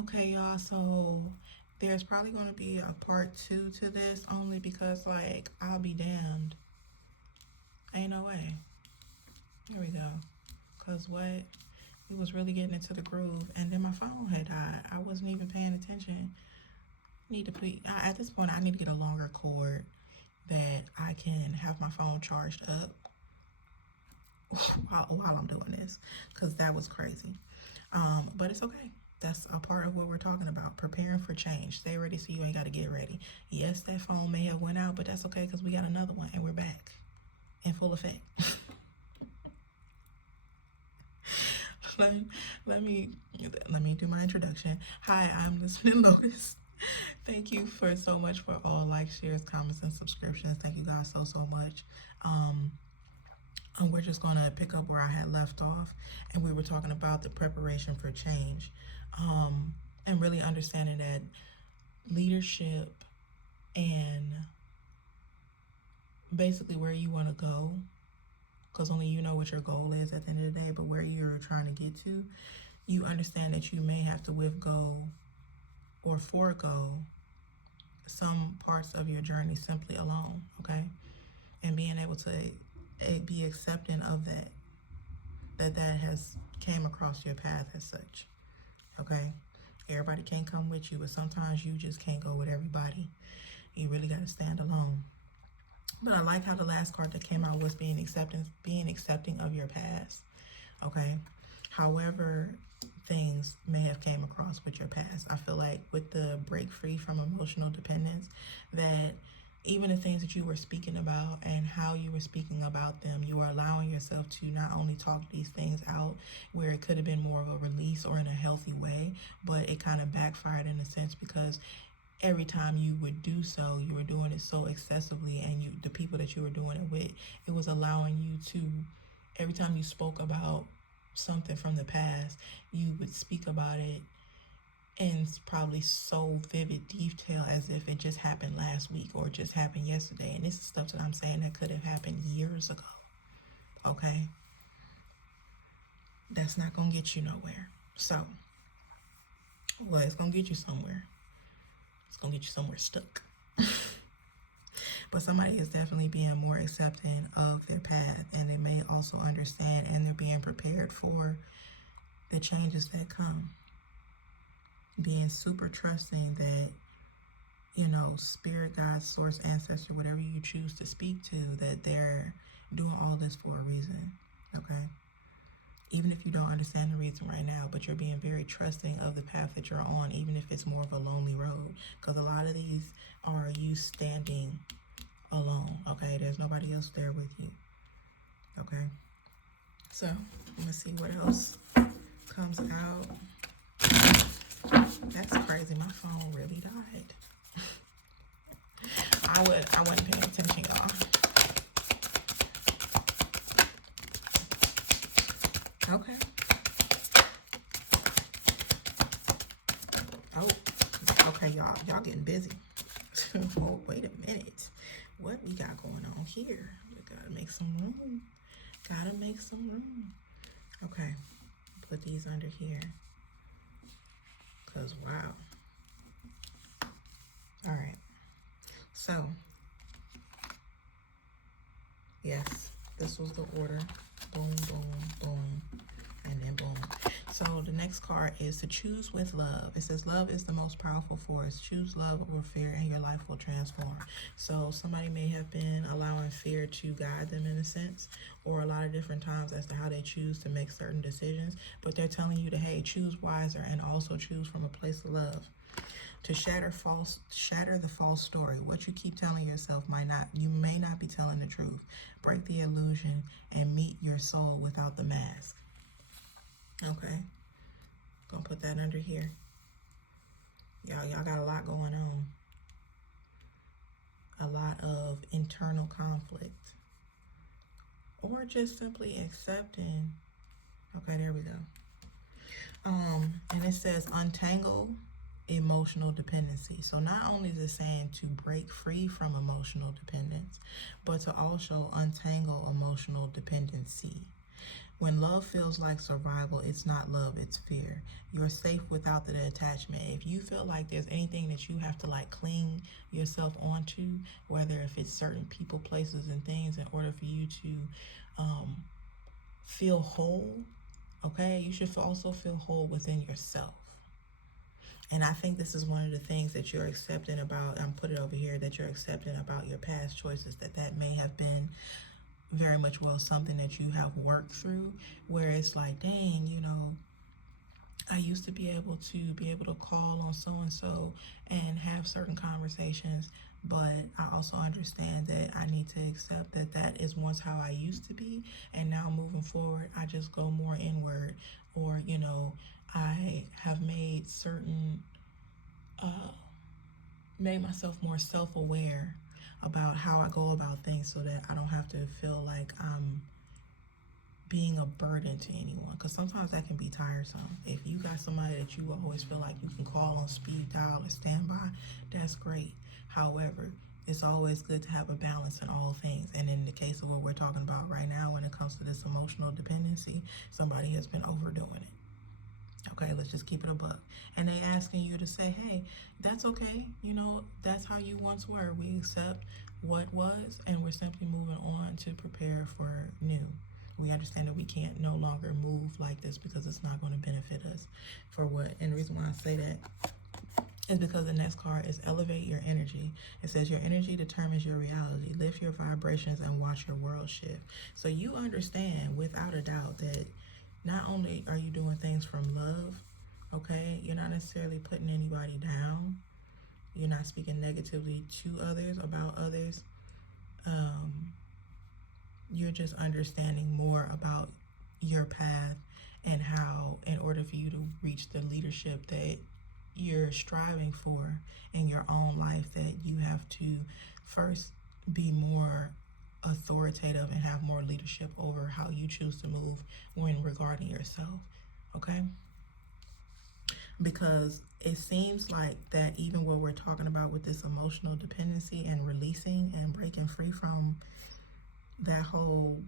Okay, y'all, so there's probably going to be a part two to this only because, like, I'll be damned. Ain't no way. There we go. Because what? We was really getting into the groove, and then my phone had died. I wasn't even paying attention. Need to put, at this point, I need to get a longer cord that I can have my phone charged up while I'm doing this because that was crazy. But it's okay. That's a part of what we're talking about. Preparing for change. Stay ready so you ain't got to get ready. Yes, that phone may have went out, but that's okay because we got another one and we're back in full effect. let, let me do my introduction. Hi, I'm Listening Lotus. Thank you for so much for all likes, shares, comments, and subscriptions. Thank you guys so much. And we're just going to pick up where I had left off, and we were talking about the preparation for change, and really understanding that leadership and basically where you want to go, because only you know what your goal is at the end of the day, but where you're trying to get to, you understand that you may have to withgo or forego some parts of your journey simply alone, okay? And being able to be accepting of that has came across your path as such, okay? Everybody can't come with you, but sometimes you just can't go with everybody. You really got to stand alone. But I like how the last card that came out was being accepting of your past, okay? However things may have came across with your past, I feel like with the break free from emotional dependence, that even the things that you were speaking about and how you were speaking about them, you are allowing yourself to not only talk these things out where it could have been more of a release or in a healthy way, but it kind of backfired in a sense because every time you would do so, you were doing it so excessively, and the people that you were doing it with, it was allowing you to, every time you spoke about something from the past, you would speak about it in probably so vivid detail as if it just happened last week or just happened yesterday. And this is stuff that I'm saying that could have happened years ago, okay? That's not gonna get you nowhere. So, well, it's gonna get you somewhere. It's gonna get you somewhere stuck. But somebody is definitely being more accepting of their path, and they may also understand, and they're being prepared for the changes that come. Being super trusting that, you know, spirit, God, source, ancestor, whatever you choose to speak to, that they're doing all this for a reason, okay? Even if you don't understand the reason right now, but you're being very trusting of the path that you're on, even if it's more of a lonely road, because a lot of these are you standing alone, okay? There's nobody else there with you, okay? So, I'm gonna see what else comes out. That's crazy. My phone really died. I wasn't paying attention, y'all. Okay. Oh, okay, y'all getting busy. Oh, wait a minute. What we got going on here? We gotta make some room. Gotta make some room. Okay, put these under here. Cause wow. All right. So, yes, this was the order. Boom, boom, boom, and then boom. So the next card is to choose with love. It says love is the most powerful force. Choose love over fear and your life will transform. So somebody may have been allowing fear to guide them in a sense, or a lot of different times as to how they choose to make certain decisions, but they're telling you to, hey, choose wiser and also choose from a place of love. To shatter the false story. What you keep telling yourself you may not be telling the truth. Break the illusion and meet your soul without the mask. Okay, gonna put that under here. Y'all got a lot going on. A lot of internal conflict, or just simply accepting. Okay, there we go. And it says untangle emotional dependency. So not only is it saying to break free from emotional dependence, but to also untangle emotional dependency. When love feels like survival, it's not love, it's fear. You're safe without the attachment. If you feel like there's anything that you have to like cling yourself onto, whether if it's certain people, places, and things in order for you to feel whole, okay, you should also feel whole within yourself. And I think this is one of the things that you're accepting about, I'm put it over here, that you're accepting about your past choices, that may have been very much well something that you have worked through, where it's like, dang, I used to be able to call on so and so and have certain conversations, but I also understand that I need to accept that is once how I used to be, and now moving forward I just go more inward, or I have made certain made myself more self-aware about how I go about things, so that I don't have to feel like I'm being a burden to anyone, because sometimes that can be tiresome. If you got somebody that you always feel like you can call on speed dial or standby, that's great. However, it's always good to have a balance in all things. And in the case of what we're talking about right now, when it comes to this emotional dependency, somebody has been overdoing it. Okay, let's just keep it a buck. And they asking you to say, hey, that's okay. That's how you once were. We accept what was, and we're simply moving on to prepare for new. We understand that we can't no longer move like this because it's not going to benefit us. For what? And the reason why I say that is because the next card is elevate your energy. It says your energy determines your reality. Lift your vibrations and watch your world shift. So you understand without a doubt that not only are you doing things from love, okay? You're not necessarily putting anybody down. You're not speaking negatively to others, about others. You're just understanding more about your path and how, in order for you to reach the leadership that you're striving for in your own life, that you have to first be more authoritative and have more leadership over how you choose to move when regarding yourself, okay? Because it seems like that even what we're talking about with this emotional dependency and releasing and breaking free from that whole,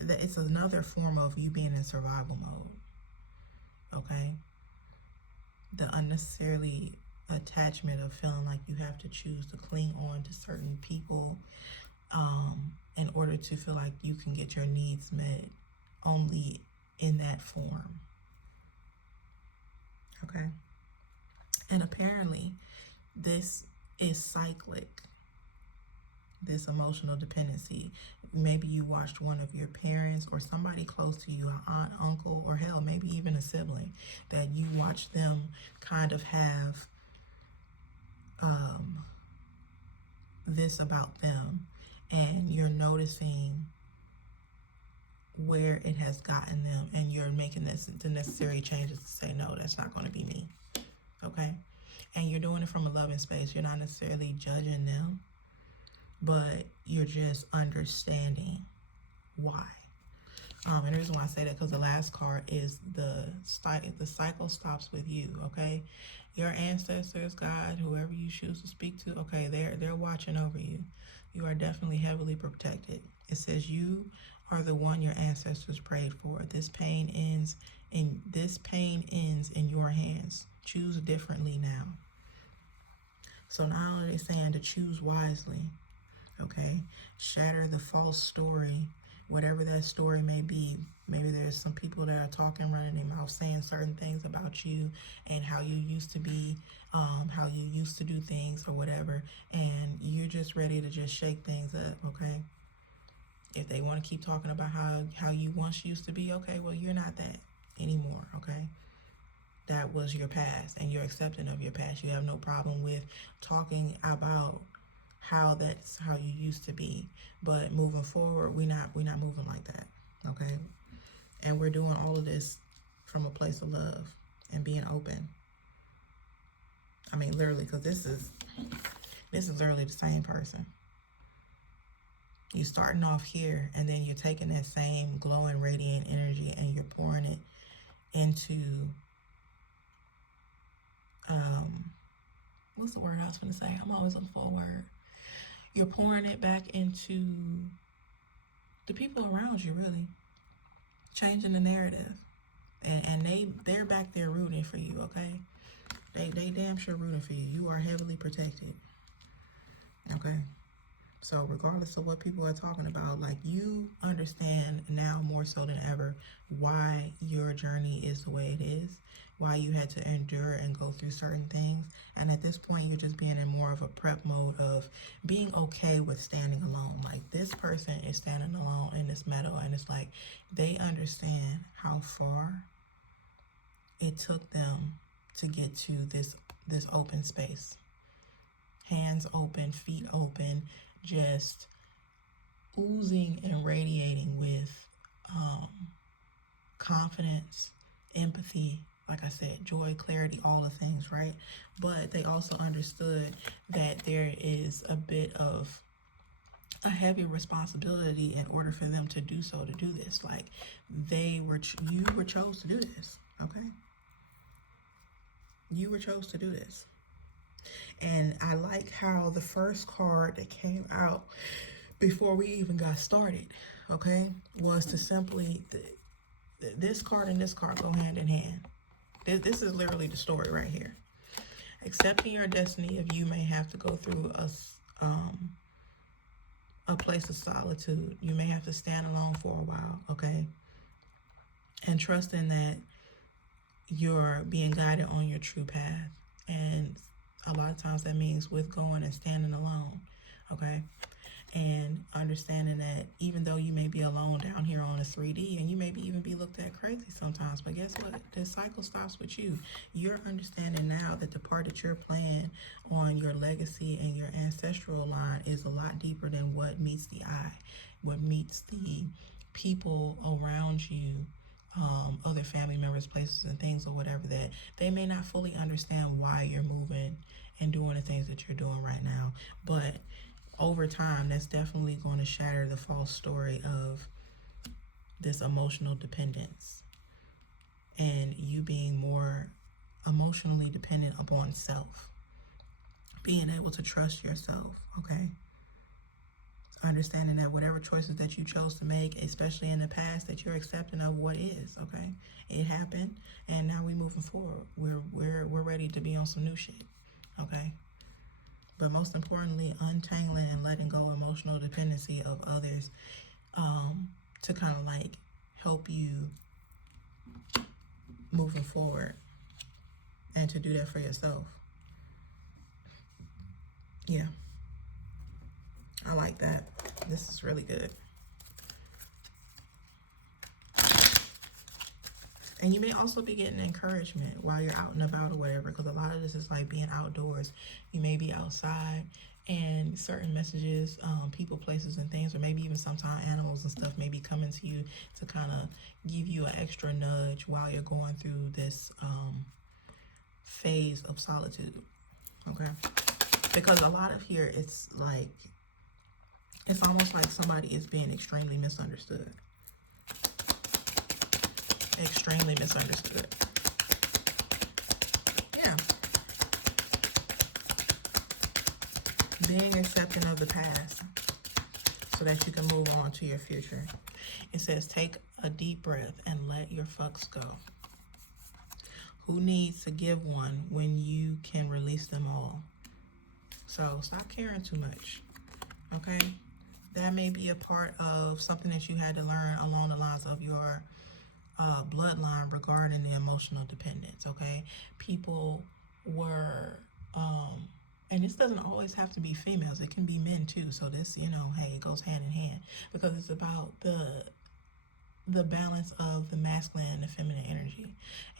it's another form of you being in survival mode, okay? The unnecessarily attachment of feeling like you have to choose to cling on to certain people in order to feel like you can get your needs met only in that form, okay? And apparently this is cyclic, this emotional dependency. Maybe you watched one of your parents or somebody close to you, an aunt, uncle, or hell, maybe even a sibling, that you watch them kind of have this about them, and you're noticing where it has gotten them, and you're making the necessary changes to say, no, that's not going to be me, okay? And you're doing it from a loving space. You're not necessarily judging them, but you're just understanding why. And the reason why I say that, because the last card is the cycle stops with you, okay? Your ancestors, God, whoever you choose to speak to, okay, they're watching over you. You are definitely heavily protected. It says you are the one your ancestors prayed for. This pain ends in your hands. Choose differently now. So not only are they saying to choose wisely, okay, shatter the false story, whatever that story may be. Maybe there's some people that are talking, running their mouth, saying certain things about you and how you used to be, how you used to do things or whatever, and you're just ready to just shake things up, okay? If they want to keep talking about how you once used to be, okay, well, you're not that anymore, okay? That was your past, and you're accepting of your past. You have no problem with talking about how that's how you used to be, but moving forward, we're not moving like that, okay? And we're doing all of this from a place of love and being open. I mean, literally, because this is literally the same person. You're starting off here, and then you're taking that same glowing, radiant energy, and you're pouring it into what's the word I was going to say? I'm always looking for a word. You're pouring it back into the people around you, really. Changing the narrative. And they're back there rooting for you, okay? They damn sure rooting for you. You are heavily protected. Okay? So regardless of what people are talking about, like, you understand now more so than ever why your journey is the way it is, why you had to endure and go through certain things. And at this point, you're just being in more of a prep mode of being okay with standing alone. Like, this person is standing alone in this meadow, and it's like they understand how far it took them to get to this open space. Hands open, feet open, just oozing and radiating with confidence, empathy, like I said, joy, clarity, all the things, right? But they also understood that there is a bit of a heavy responsibility in order for them to do so, to do this. Like, you were chose to do this, okay? You were chose to do this. And I like how the first card that came out before we even got started, okay, was to simply, this card and this card go hand in hand. This is literally the story right here. Accepting your destiny, if you may have to go through a place of solitude. You may have to stand alone for a while, okay? And trusting that you're being guided on your true path. And a lot of times that means with going and standing alone, okay? And understanding that even though you may be alone down here on a 3D, and you may even be looked at crazy sometimes, but guess what? The cycle stops with you. You're understanding now that the part that you're playing on your legacy and your ancestral line is a lot deeper than what meets the eye, what meets the people around you, other family members, places and things or whatever, that they may not fully understand why you're moving and doing the things that you're doing right now. But over time, that's definitely going to shatter the false story of this emotional dependence and you being more emotionally dependent upon self. Being able to trust yourself, okay? Understanding that whatever choices that you chose to make, especially in the past, that you're accepting of what is, okay? It happened, and now we're moving forward. We're ready to be on some new shit, okay? But most importantly, untangling and letting go of emotional dependency of others, to kind of like help you moving forward, and to do that for yourself. Yeah, I like that. This is really good. And you may also be getting encouragement while you're out and about or whatever, because a lot of this is like being outdoors. You may be outside, and certain messages, people, places, and things, or maybe even sometimes animals and stuff may be coming to you to kind of give you an extra nudge while you're going through this phase of solitude, okay? Because a lot of here, it's almost like somebody is being extremely misunderstood. Extremely misunderstood. Yeah. Being accepting of the past so that you can move on to your future. It says, take a deep breath and let your fucks go. Who needs to give one when you can release them all? So stop caring too much, okay? That may be a part of something that you had to learn along the lines of your bloodline regarding the emotional dependence, okay? People were, and this doesn't always have to be females, it can be men too. So this, hey, it goes hand in hand, because it's about the balance of the masculine and the feminine energy.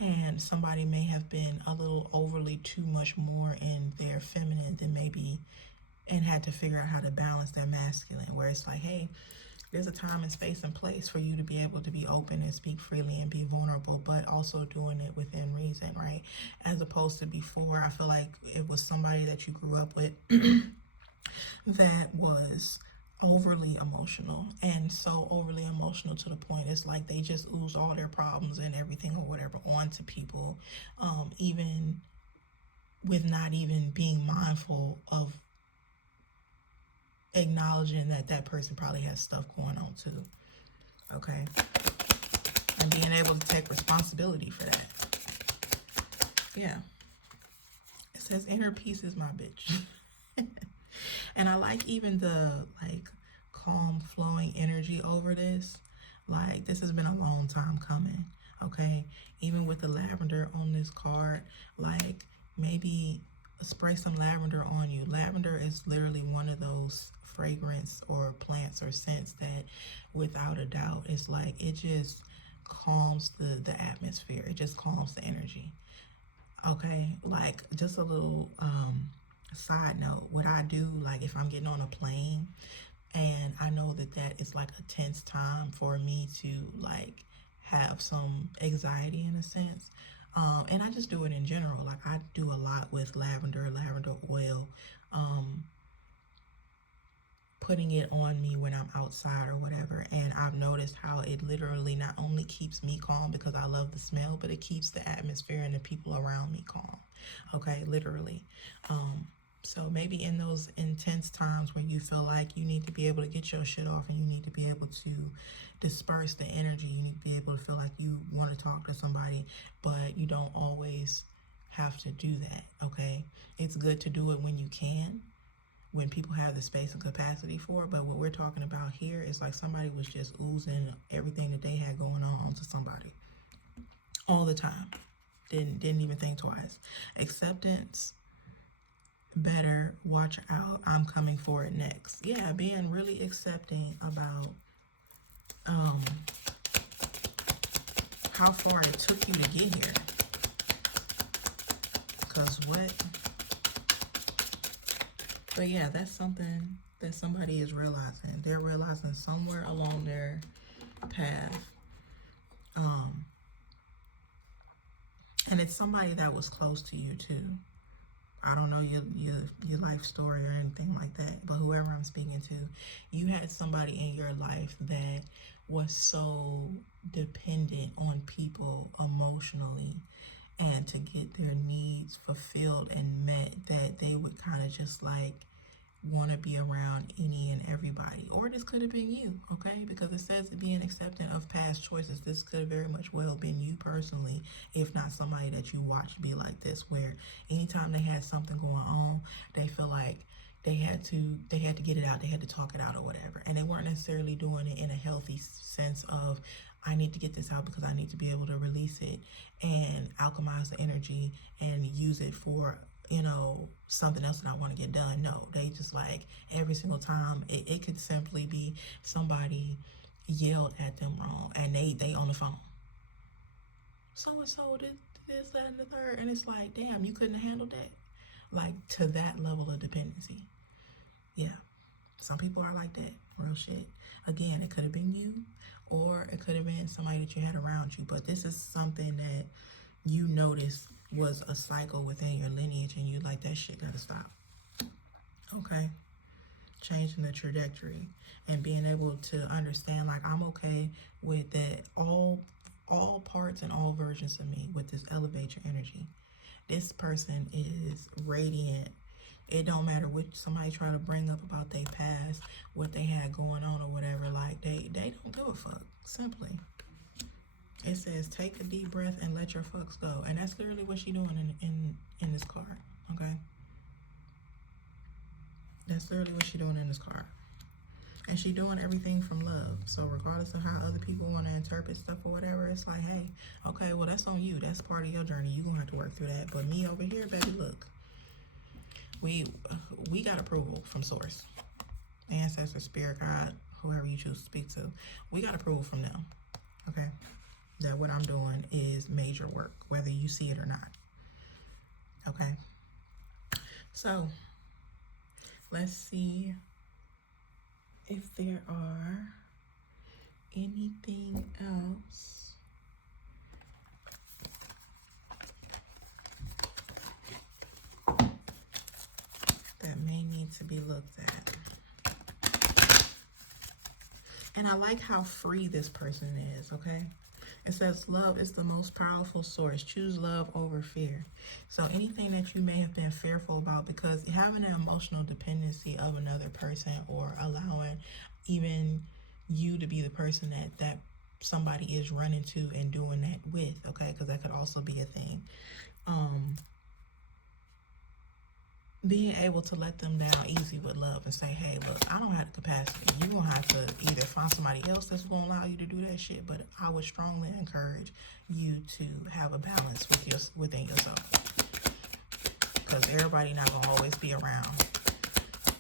And somebody may have been a little overly too much more in their feminine than maybe, and had to figure out how to balance their masculine, where it's like, hey, there's a time and space and place for you to be able to be open and speak freely and be vulnerable, but also doing it within reason, right? As opposed to before, I feel like it was somebody that you grew up with that was overly emotional, and so overly emotional to the point it's like they just ooze all their problems and everything or whatever onto people, even with not even being mindful of acknowledging that that person probably has stuff going on too. Okay? And being able to take responsibility for that. Yeah. It says inner peace is my bitch. And I like even the like calm flowing energy over this. Like this has been a long time coming. Okay? Even with the lavender on this card, like maybe spray some lavender on you. Lavender is literally one of those fragrance or plants or scents that without a doubt, it's like it just calms the atmosphere. It just calms the energy. Okay, like just a little side note, what I do, like if I'm getting on a plane and I know that that is like a tense time for me to like have some anxiety in a sense, and I just do it in general. Like I do a lot with lavender oil, putting it on me when I'm outside or whatever, and I've noticed how it literally not only keeps me calm because I love the smell, but it keeps the atmosphere and the people around me calm. Okay, literally. So maybe in those intense times when you feel like you need to be able to get your shit off and you need to be able to disperse the energy, you need to be able to feel like you want to talk to somebody, but you don't always have to do that. Okay, it's good to do it when you can, when people have the space and capacity for it. But what we're talking about here is like somebody was just oozing everything that they had going on to somebody all the time. Didn't even think twice. Acceptance, better, watch out, I'm coming for it next. Yeah, being really accepting about how far it took you to get here. Because what? But yeah, that's something that somebody is realizing. They're realizing somewhere along their path. And it's somebody that was close to you too. I don't know your life story or anything like that, but whoever I'm speaking to, you had somebody in your life that was so dependent on people emotionally and to get their needs fulfilled and met that they would kind of just like want to be around any and everybody. Or this could have been you, okay? Because it says being acceptant of past choices. This could have very much well been you personally, if not somebody that you watched be like this, where anytime they had something going on, they feel like they had to get it out, they had to talk it out or whatever. And they weren't necessarily doing it in a healthy sense of, I need to get this out because I need to be able to release it and alchemize the energy and use it for, you know, something else that I want to get done. No, they just like every single time it could simply be somebody yelled at them wrong and they on the phone. So-and-so did this, that, and the third. And it's like, damn, you couldn't have handled that? Like to that level of dependency. Yeah. Some people are like that. Real shit. Again, it could have been you or it could have been somebody that you had around you. But this is something that you notice was a cycle within your lineage and you like, that shit gotta stop. Okay. Changing the trajectory and being able to understand, like, I'm okay with that. All parts and all versions of me with this elevate your energy. This person is radiant. It don't matter what somebody try to bring up about their past, what they had going on or whatever. Like they don't give a fuck. Simply. It says take a deep breath and let your fucks go. And that's literally what she's doing in this card. Okay? That's literally what she's doing in this card. And she's doing everything from love. So regardless of how other people want to interpret stuff or whatever, it's like, hey, okay, well, that's on you. That's part of your journey. You're going to have to work through that. But me over here, baby, look. We got approval from source. Ancestor, spirit, God, whoever you choose to speak to. We got approval from them. Okay? That what I'm doing is major work, whether you see it or not. Okay? So, let's see if there are anything else that may need to be looked at. And I like how free this person is, okay? It says love is the most powerful source. Choose love over fear. So anything that you may have been fearful about, because having an emotional dependency of another person, or allowing even you to be the person that somebody is running to and doing that with, okay, because that could also be a thing. Being able to let them down easy with love and say, hey, look, I don't have the capacity. You're going to have to either find somebody else that's going to allow you to do that shit, but I would strongly encourage you to have a balance within yourself. Because everybody not going to always be around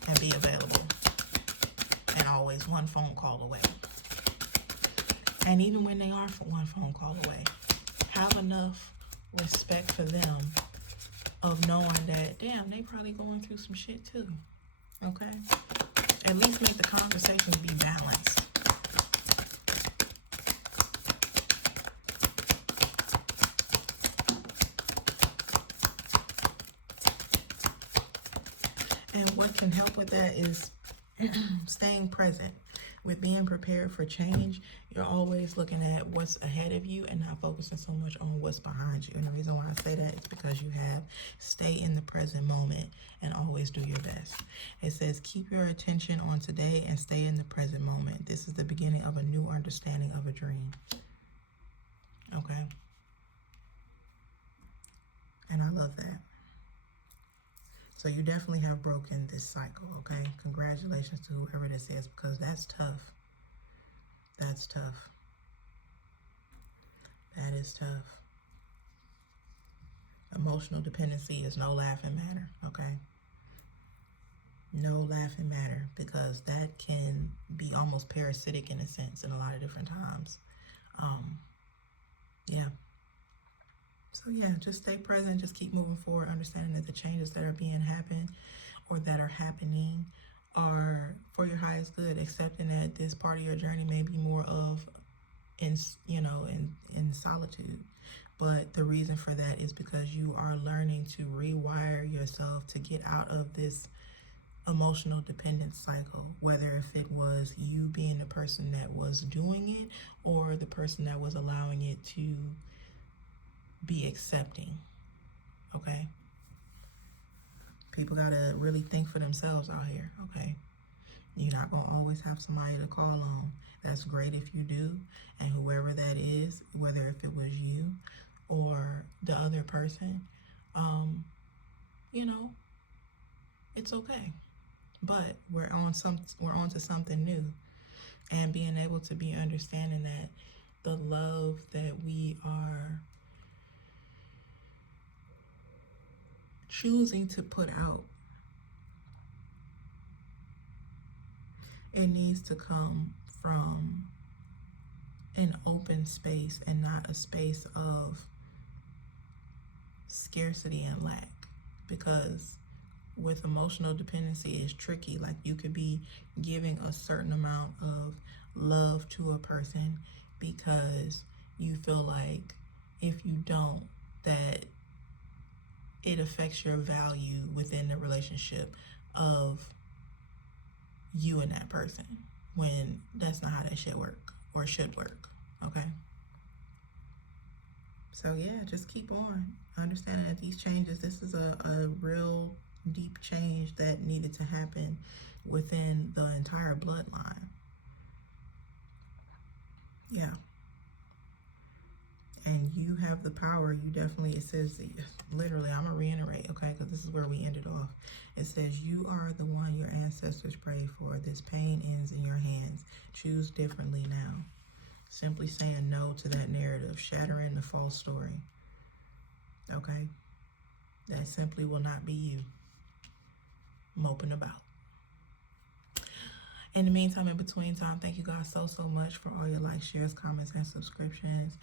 and be available and always one phone call away. And even when they are one phone call away, have enough respect for them of knowing that, damn, they probably going through some shit too, okay? At least make the conversations be balanced. And what can help with that is staying present. With being prepared for change, you're always looking at what's ahead of you and not focusing so much on what's behind you. And the reason why I say that is because you have stay in the present moment and always do your best. It says keep your attention on today and stay in the present moment. This is the beginning of a new understanding of a dream. Okay? And I love that. So you definitely have broken this cycle, okay? Congratulations to whoever this is, because that's tough. That's tough. That is tough. Emotional dependency is no laughing matter, okay? No laughing matter, because that can be almost parasitic in a sense in a lot of different times. Yeah. So yeah, just stay present, just keep moving forward, understanding that the changes that are being happened or that are happening are for your highest good, accepting that this part of your journey may be more of in solitude. But the reason for that is because you are learning to rewire yourself to get out of this emotional dependence cycle, whether if it was you being the person that was doing it or the person that was allowing it to be accepting. Okay? People gotta really think for themselves out here, okay? You're not gonna always have somebody to call on. That's great if you do, and whoever that is, whether if it was you or the other person, it's okay. But we're on to something new, and being able to be understanding that the love that we are choosing to put out, it needs to come from an open space and not a space of scarcity and lack. Because with emotional dependency, it's tricky. Like, you could be giving a certain amount of love to a person because you feel like if you don't, that it affects your value within the relationship of you and that person, when that's not how that should work or should work. Okay? So yeah, just keep on understanding that these changes, this is a real deep change that needed to happen within the entire bloodline. Yeah. And you have the power. You definitely, it says, literally, I'm going to reiterate, okay, because this is where we ended off. It says, you are the one your ancestors prayed for. This pain ends in your hands. Choose differently now. Simply saying no to that narrative, shattering the false story. Okay? That simply will not be you moping about. In the meantime, in between time, thank you guys so much for all your likes, shares, comments, and subscriptions.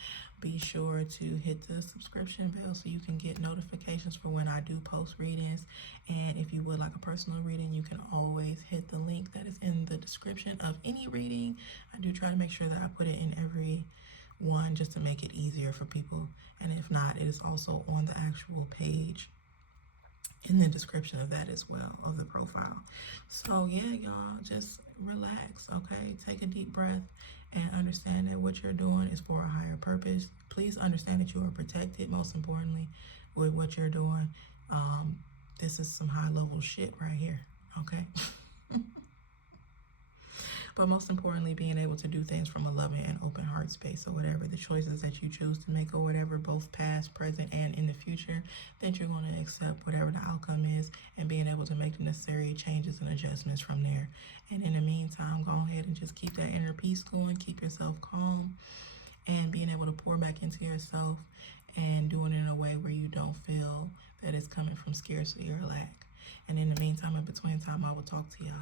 Be sure to hit the subscription bell so you can get notifications for when I do post readings. And if you would like a personal reading, you can always hit the link that is in the description of any reading. I do try to make sure that I put it in every one just to make it easier for people. And if not, it is also on the actual page in the description of that as well, of the profile. So yeah, y'all, just relax, okay? Take a deep breath and understand that what you're doing is for a higher purpose. Please understand that you are protected, most importantly, with what you're doing. This is some high level shit right here, okay? But most importantly, being able to do things from a loving and open heart space. So whatever the choices that you choose to make, or whatever, both past, present, and in the future, that you're going to accept whatever the outcome is, and being able to make the necessary changes and adjustments from there. And in the meantime, go ahead and just keep that inner peace going, keep yourself calm, and being able to pour back into yourself, and doing it in a way where you don't feel that it's coming from scarcity or lack. And in the meantime, in between time, I will talk to y'all.